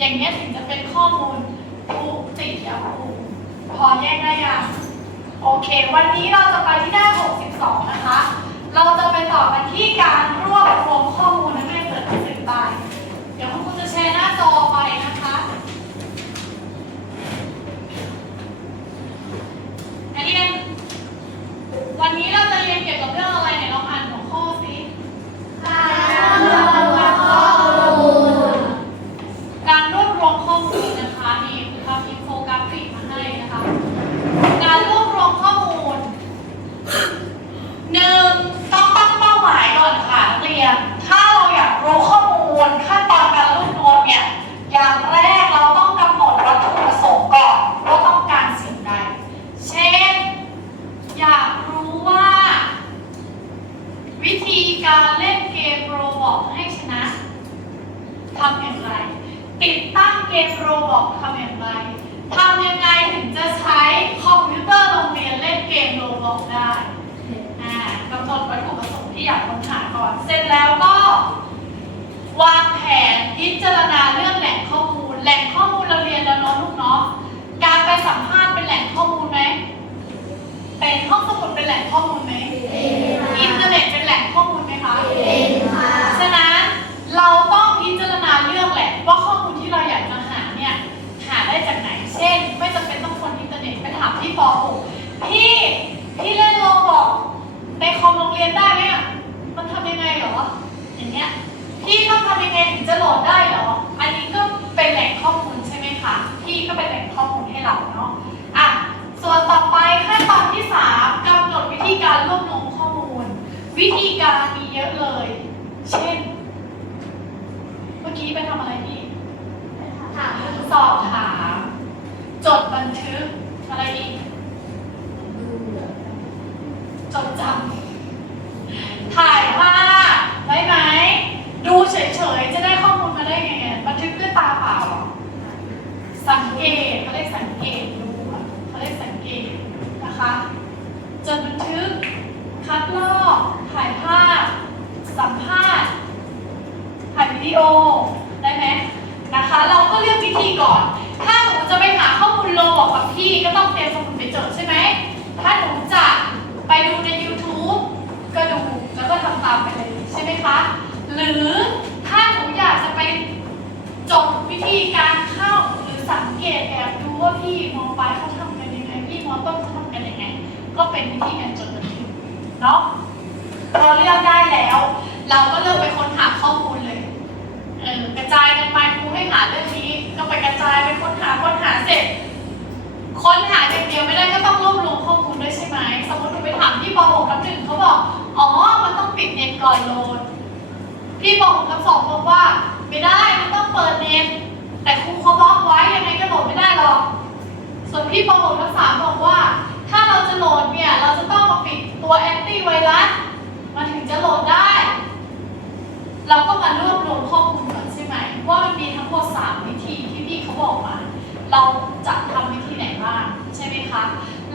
อย่างนี้ถึงจะเป็นข้อมูลรู้จิตอย่างครูพอแยกได้ยังโอเค วันนี้เราจะไปที่หน้า 62 นะคะ เราจะไปต่อกันที่การรวบรวมข้อมูล Vicky got ตัวแอนตี้ไวรัสมันถึงจะโหลดได้ เราก็มารวบรวมข้อมูลก่อนใช่ไหม ว่ามันมีทั้งหมด 3 วิธีที่พี่เขาบอกมาเราจะทำวิธีไหนบ้างใช่ไหมคะ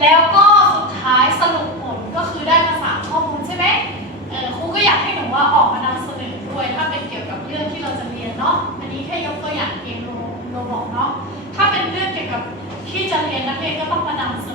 แล้วก็สุดท้ายสรุปผลก็คือได้มาสามข้อมูลใช่ไหมครูก็อยากให้หนูว่าออกมานำเสนอด้วย ถ้าเป็นเกี่ยวกับเรื่องที่เราจะเรียนเนาะอันนี้แค่ยกตัวอย่างเองโนโนบอกเนาะถ้าเป็นเรื่องเกี่ยวกับที่จะเรียนนักเรียนก็ต้องมานำเสนอ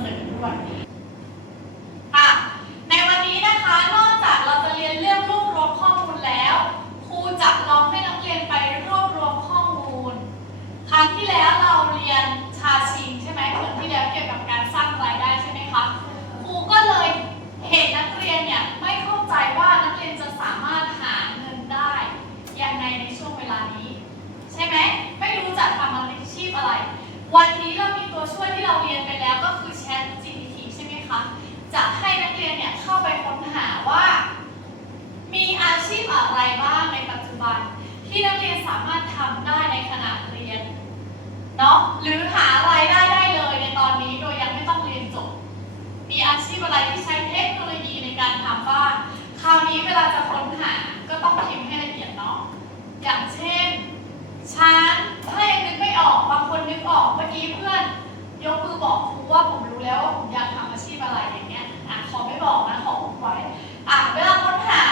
วันนี้เรามีตัวช่วยที่เราเรียนไปแล้วก็คือ Chat GPT ใช่ไหมคะ จะให้นักเรียนเนี่ยเข้าไปค้นหาว่า มีอาชีพอะไรบ้างในปัจจุบัน ที่นักเรียนสามารถทำได้ในขณะเรียนเนาะหรือหารายได้ได้เลยในตอนนี้โดยยังไม่ต้องเรียนจบ มีอาชีพอะไรที่ใช้เทคโนโลยีในการทำบ้างคราวนี้เวลาจะค้นหาก็ต้องพิมพ์ให้ละเอียดเนาะอย่างเช่นฉัน ถ้ายังนึกไม่ออก บางคนนึกออก เมื่อกี้เพื่อนยกมือบอกครูว่าผมรู้แล้วว่าผมอยากทำอาชีพอะไรอย่างเงี้ย อะขอไม่บอกนะ ขออุบไว้ อะเวลาค้นหา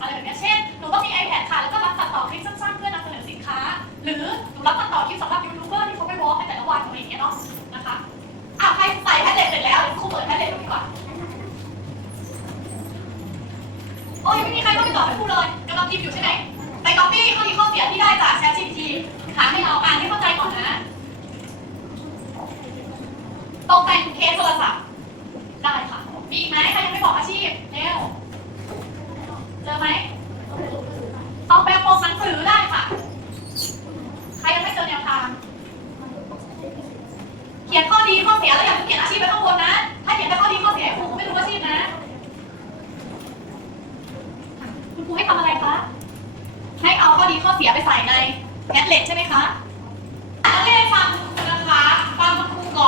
อะไรแบบนี้เช่นหนูต้องมี iPad ค่ะแล้วก็รับตัดต่อคลิปสั้นๆเพื่อนำเสนอสินค้า หรือหนูรับตัดต่อคลิปสำหรับยูทูบเบอร์ที่เขาไปวอล์กในแต่ละวันอะไรอย่างเงี้ยเนาะนะคะอะใครใส่แพทเล็ตเสร็จแล้วครูเปิดแพทเล็ตดูดีกว่าโอ้ยไม่มีใครต้องไปตอบให้ครูเลยกำลังพิมพ์อยู่ใช่ไหมไปก๊อปปี้ข้อดีข้อเสียที่ได้จากแชท GPT หาให้เราอ่านให้เข้าใจก่อนนะตกแต่งเคสโทรศัพท์ได้ค่ะมีอีกไหมใครยังไม่บอกอาชีพเร็ว เจอไหมออกแบบปกหนังสือได้ค่ะ ใครยังไม่เจอแนวทาง เขียนข้อดีข้อเสียแล้วอย่าเพิ่งเขียนอาชีพไปข้างบนนะ ถ้าเขียนแต่ข้อดีข้อเสียครูไม่รู้อาชีพนะ คุณครูให้ทำอะไรคะ ให้เอาข้อดีข้อเสียไปใส่ในแพทเล็ตใช่ไหมคะนักเรียนฟังคุณครูนะคะฟังคุณครูก่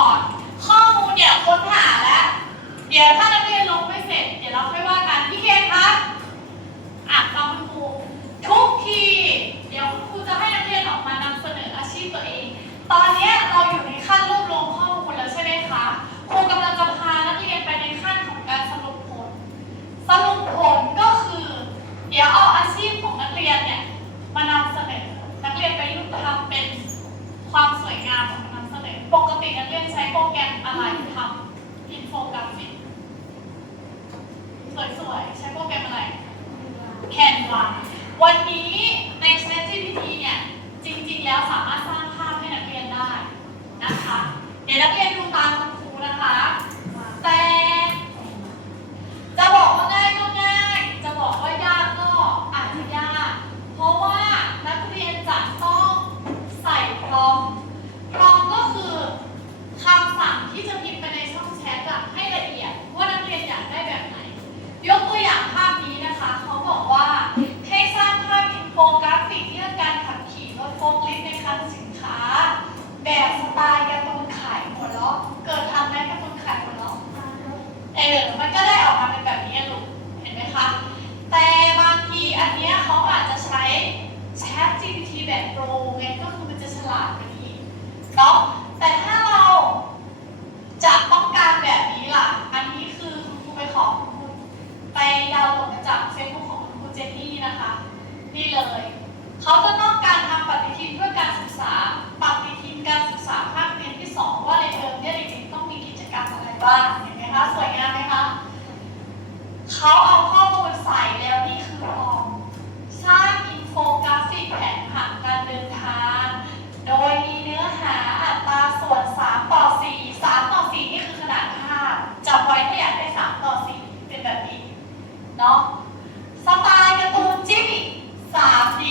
อน เขาเอาข้อมูลใส่แล้วนี่คือฟอมสร้างอินโฟกราฟิกแผนผังการเดินทาง โดยมีเนื้อหาอัตราส่วน 3 ต่อ 4 3 ต่อ 4 นี่คือขนาดภาพจำไว้ถ้าอยากได้ 3 ต่อ 4 เป็นแบบนี้ เนาะสไตล์การ์ตูนจิบิ 3D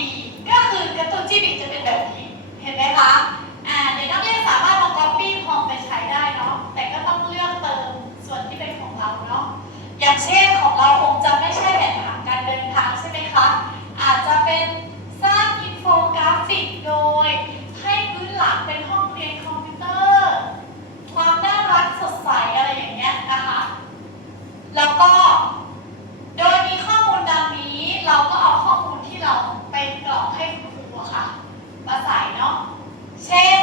ก็คือการ์ตูนจิบิจะเป็นแบบนี้ เห็นไหมคะอ่าเด็กนักเรียนสามารถมา copy พร้อมไปใช้ได้เนาะแต่ก็ต้องเลือกเติมส่วนที่เป็นของเราเนาะอย่างเช่น คะ อาจจะเป็นสร้างอินโฟกราฟิกโดย ให้พื้นหลังเป็นห้องเรียนคอมพิวเตอร์ ความน่ารักสดใสอะไรอย่างเงี้ยนะคะ แล้วก็โดยมีข้อมูลดังนี้เราก็เอาข้อมูลที่เราไปกรอกให้คุณครูอะค่ะมาใส่เนาะเช่น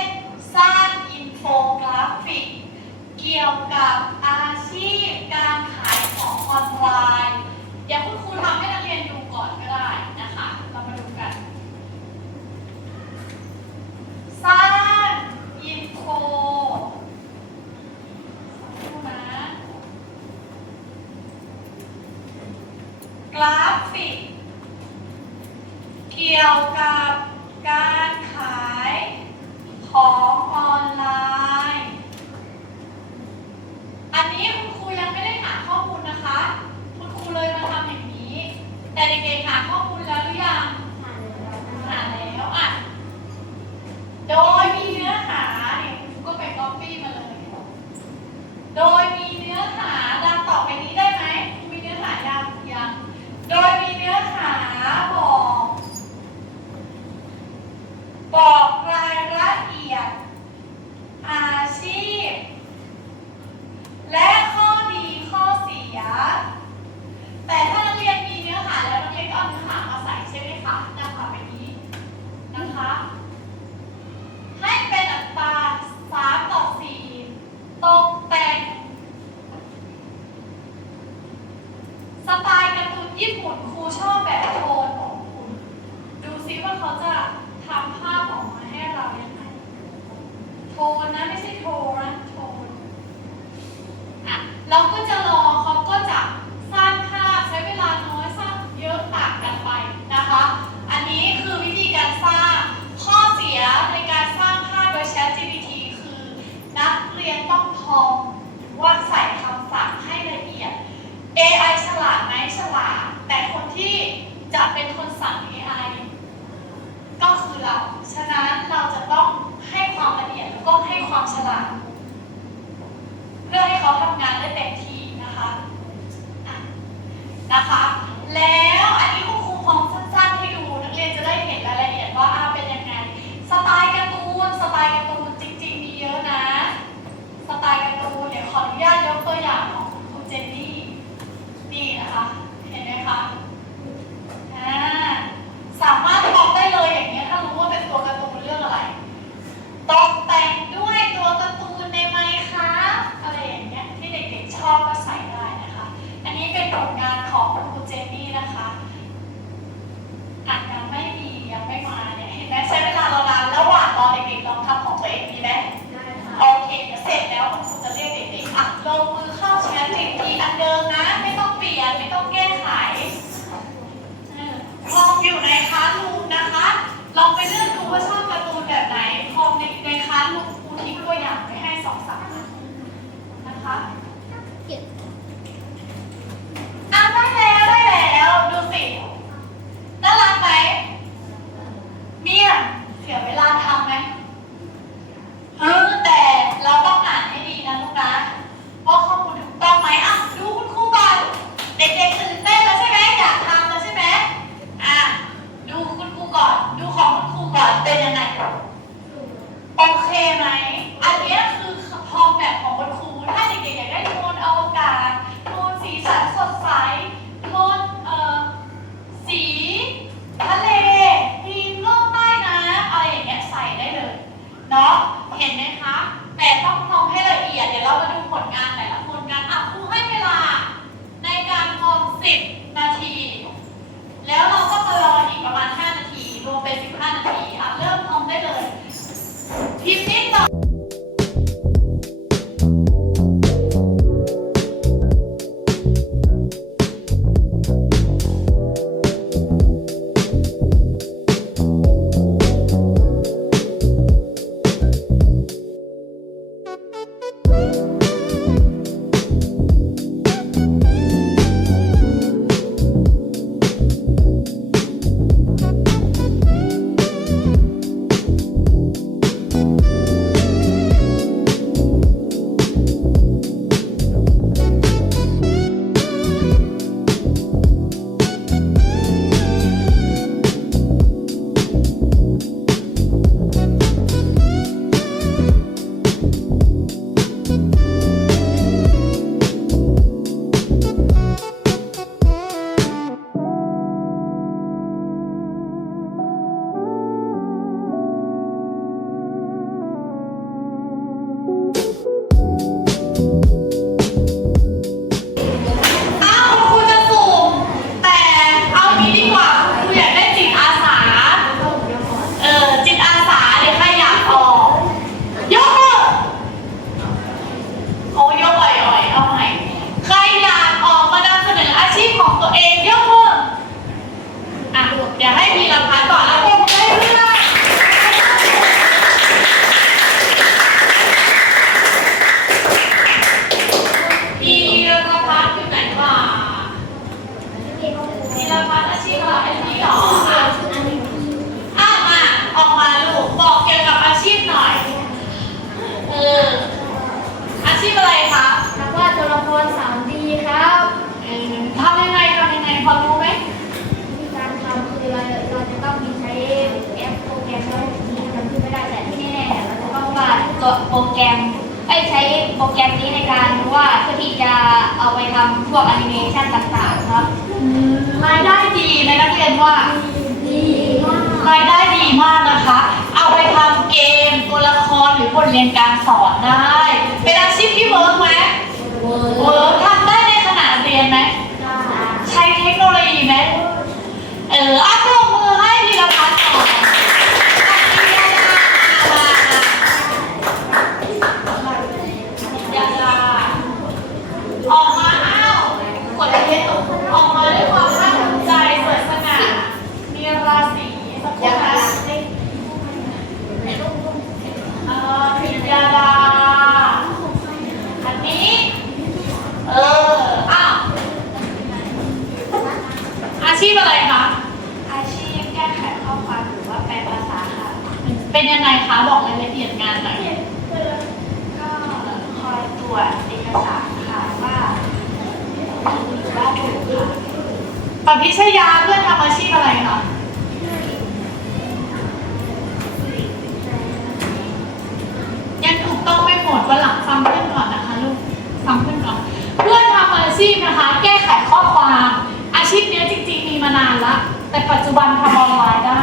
แต่ปัจจุบันทำออนไลน์ได้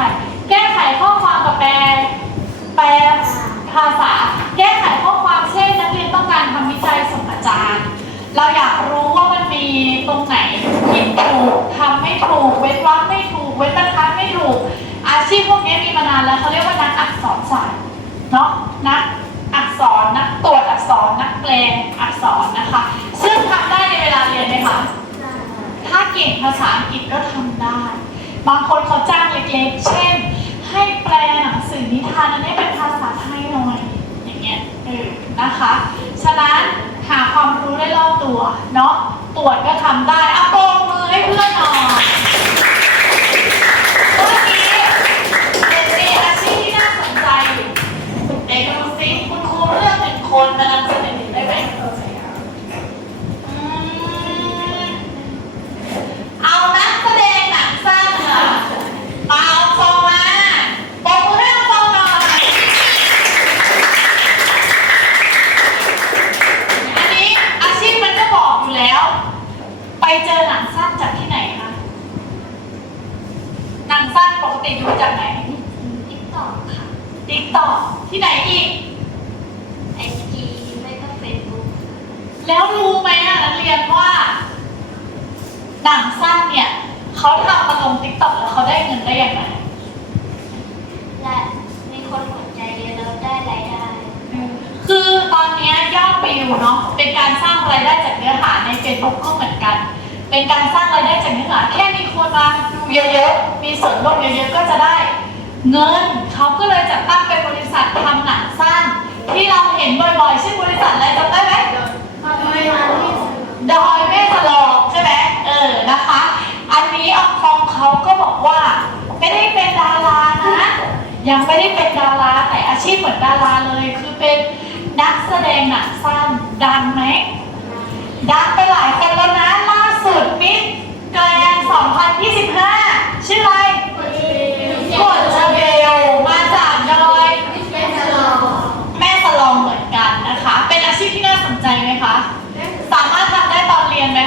แก้ไขข้อความกับแปล แปลภาษา แก้ไขข้อความเช่นนักเรียนต้องการทำวิจัยส่งอาจารย์ เราอยากรู้ว่ามันมีตรงไหนผิดถูกทำไม่ถูก เว้นวรรคไม่ถูก เว้นบรรทัดไม่ถูก อาชีพพวกนี้มีมานานแล้วเขาเรียกว่านักอักษรศาสตร์เนาะนักอักษรนักตรวจอักษรนักแปลอักษรนะคะ ซึ่งทำได้ในเวลาเรียนไหมคะถ้าเก่งภาษาอังกฤษก็ทำได้ บางคนเขาจ้างเล็กๆ เช่น ให้แปลหนังสือนิทานอันนี้เป็นภาษาไทยหน่อยอย่างเงี้ยเออนะคะ ฉะนั้นหาความรู้ได้รอบตัวเนาะตรวจก็ทำได้อะโปรมือให้เพื่อนหน่อยเมื่อกี้เด็กมีอาชีพที่น่าสนใจอยู่เด็กดูสิคุณครูเลือกหนึ่งคนมานำเสนอได้ไหมอืม เอานักแสดงหนังสั้นค่ะมาเอาฟองมาปรบมือให้เอาฟองหน่อยอันนี้อาชีพมันก็บอกอยู่แล้ว ไปเจอหนังสั้นจากที่ไหนคะ หนังสั้นปกติดูจากไหน ติ๊กต็อกค่ะ ติ๊กต็อกที่ไหนอีก ไอจีไม่ก็เฟซบุ๊ก แล้วรู้ไหมอะนักเรียนว่า หนังสั้นเนี่ยเขาทำมาลงติ๊กต็อกแล้วเขาได้เงินได้ยังไง และมีคนสนใจเยอะแล้วได้รายได้ คือตอนนี้ยอดวิวเนาะเป็นการสร้างรายได้จากเนื้อหาใน Facebook ก็เหมือนกัน เป็นการสร้างรายได้จากเนื้อหาแค่มีคนมาดูเยอะๆ มีส่วนร่วมเยอะๆ ก็จะได้เงินเขาก็เลยจัดตั้งเป็นบริษัททำหนังสั้น ที่เราเห็นบ่อยๆ ชื่อบริษัทอะไรจำได้ไหมดอยแม่สลองใช่ไหมเออนะคะ อันนี้ออกฟองเขาก็บอกว่า ไม่ได้เป็นดารานะ ยังไม่ได้เป็นดาราแต่อาชีพเหมือนดาราเลย คือเป็นนักแสดงหนังสั้นดังไหมดังไปหลายคนแล้วนะ ล่าสุดมิสแกรนด์2025 ชื่ออะไรกดชาเบลมาจากดอยแม่สลองเหมือนกันนะคะ เป็นอาชีพที่น่าสนใจไหมคะ สามารถทำได้ตอนเรียนไหม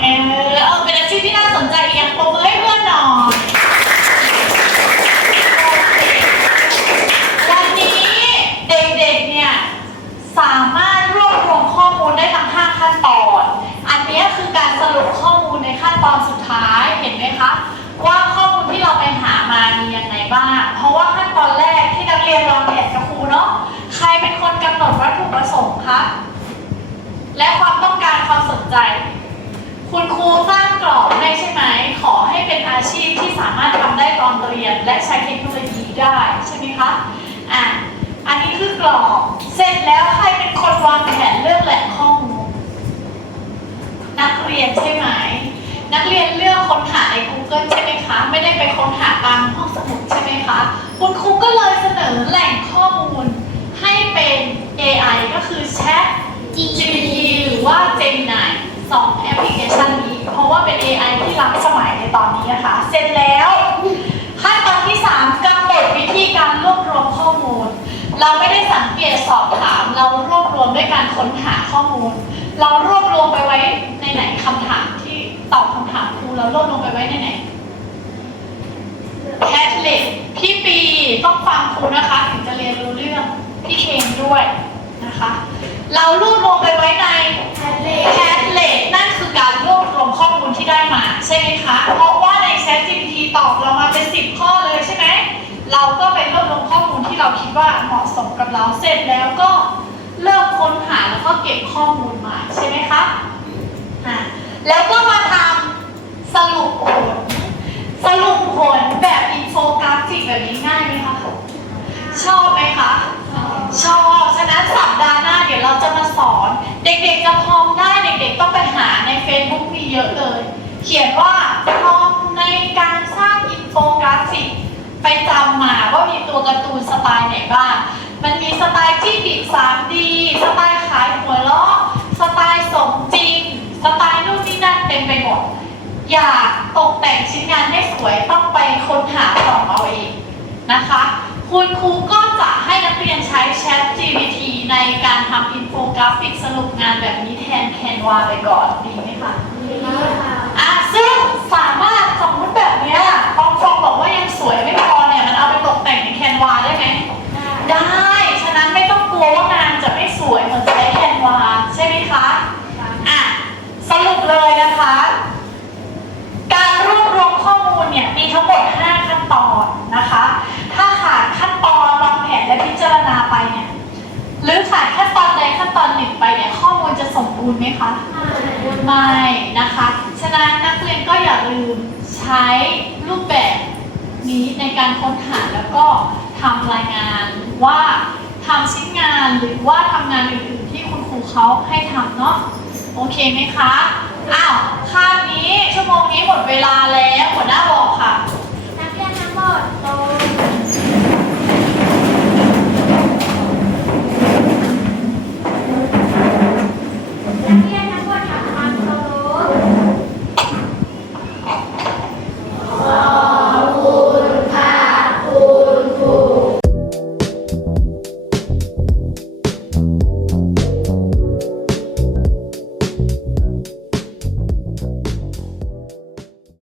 เออเออเป็นอาชีพที่น่าสนใจอีย่างปรบมือให้เพื่อนหน่อยวันนี้เด็กๆ เนี่ย สามารถรวบรวมข้อมูลได้ทั้ง 5 ขั้นตอน อันนี้คือการสรุปข้อมูลในขั้นตอนสุดท้าย เห็นไหมคะ ว่าข้อมูลที่เราไปหามามียังไงบ้าง เพราะว่าขั้นตอนแรกที่นักเรียนวางแผนกับครูเนาะ ใครเป็นคนกำหนดวัต คะและความต้องการความสนใจ คุณครูสร้างกรอบให้ใช่ไหม ขอให้เป็นอาชีพที่สามารถทำได้ตอนเรียน และใช้เทคโนโลยีได้ใช่ไหมคะอะอันนี้คือกรอบ เสร็จแล้วใครเป็นคนวางแผนเลือกแหล่งข้อมูลนักเรียนใช่ไหม นักเรียนเลือกค้นหาใน Google ใช่ไหมคะ ไม่ได้ไปค้นหาตามห้องสมุดใช่ไหมคะ คุณครูก็เลยเสนอแหล่งข้อมูล ให้เป็น AI ก็คือ Chat GPT หรือว่า Gemini สองแอปพลิเคชันนี้ เพราะว่าเป็น AI ที่ล้ำสมัยในตอนนี้นะคะ เสร็จแล้วขั้นตอนที่ 3กำหนดวิธีการรวบรวมข้อมูล เราไม่ได้สังเกตสอบถาม เรารวบรวมด้วยการค้นหาข้อมูล เรารวบรวมไปไว้ในไหนคำถามที่ตอบคำถามครูเรารวบรวมไปไว้ในไหนแพทเล็ตพี่ปีต้องฟังครูนะคะ ถึงจะเรียนรู้เรื่อง พี่เคนด้วยนะคะ เรารวบรวมไปไว้ในแพทเล็ตนั่นคือการรวบรวมข้อมูลที่ได้มาใช่ไหมคะ เพราะว่าใน Chat GPT ตอบเรามาเป็น 10 ข้อเลยใช่ไหม เราก็ไปรวบรวมข้อมูลที่เราคิดว่าเหมาะสมกับเราเสร็จแล้วก็เริ่มค้นหาแล้วก็เก็บข้อมูลมาใช่ไหมคะอะแล้วก็มาทำสรุปผล สรุปผลแบบอินโฟกราฟิกแบบนี้ง่ายไหมคะ ชอบไหมคะ ชอบ ฉะนั้นสัปดาห์หน้าเดี๋ยวเราจะมาสอน เด็กๆจะพร้อมได้เด็กๆต้องไปหาใน Facebook มีเยอะเลย เขียนว่าพร้อมในการสร้างอินโฟกราฟิก ไปจำมาว่ามีตัวการ์ตูนสไตล์ไหนบ้าง มันมีสไตล์ที่ดิบ 3D สไตล์ขายหัวเราะสไตล์สมจริง สไตล์นู่นนี่นั่นเต็มไปหมด อยากตกแต่งชิ้นงานให้สวยต้องไปค้นหาของเอาเองนะคะ คุณครูก็จะให้นักเรียนใช้ Chat GPT ในการทำอินโฟกราฟิกสรุปงานแบบนี้แทน Canva ไปก่อนดีไหมคะอะซึ่งสามารถสมมติแบบเนี้ยบางฟองบอกว่ายังสวยไม่พอเนี่ยมันเอาไปตกแต่งในแคนวาได้ไหมได้ ฉะนั้นไม่ต้องกลัวว่างานจะไม่สวยเหมือนใช้แคนวาใช่ไหมคะอะสรุปเลยนะคะ การร วบรวมข้อมูลเนี่ยมีทั้งหมด 5 ขั้นตอนนะคะ ถ้าขาดขั้นตอนวางแผนและพิจารณาไปเนี่ยหรือขาดขั้นตอนใดขั้นตอนหนึ่งไปเนี่ยข้อมูลจะสมบูรณ์ไหมคะไม่นะคะ ฉะนั้นนักเรียนก็อย่าลืมใช้รูปแบบนี้ในการค้นหาแล้วก็ทำรายงานว่าทำชิ้นงานหรือว่าทำงานอื่นๆที่คุณครูเขาให้ทำเนาะโอเคไหมคะ อ้าวคาบนี้ชั่วโมงนี้หมดเวลาแล้วหัวหน้าบอกค่ะ นักเรียนทั้งหมดตรง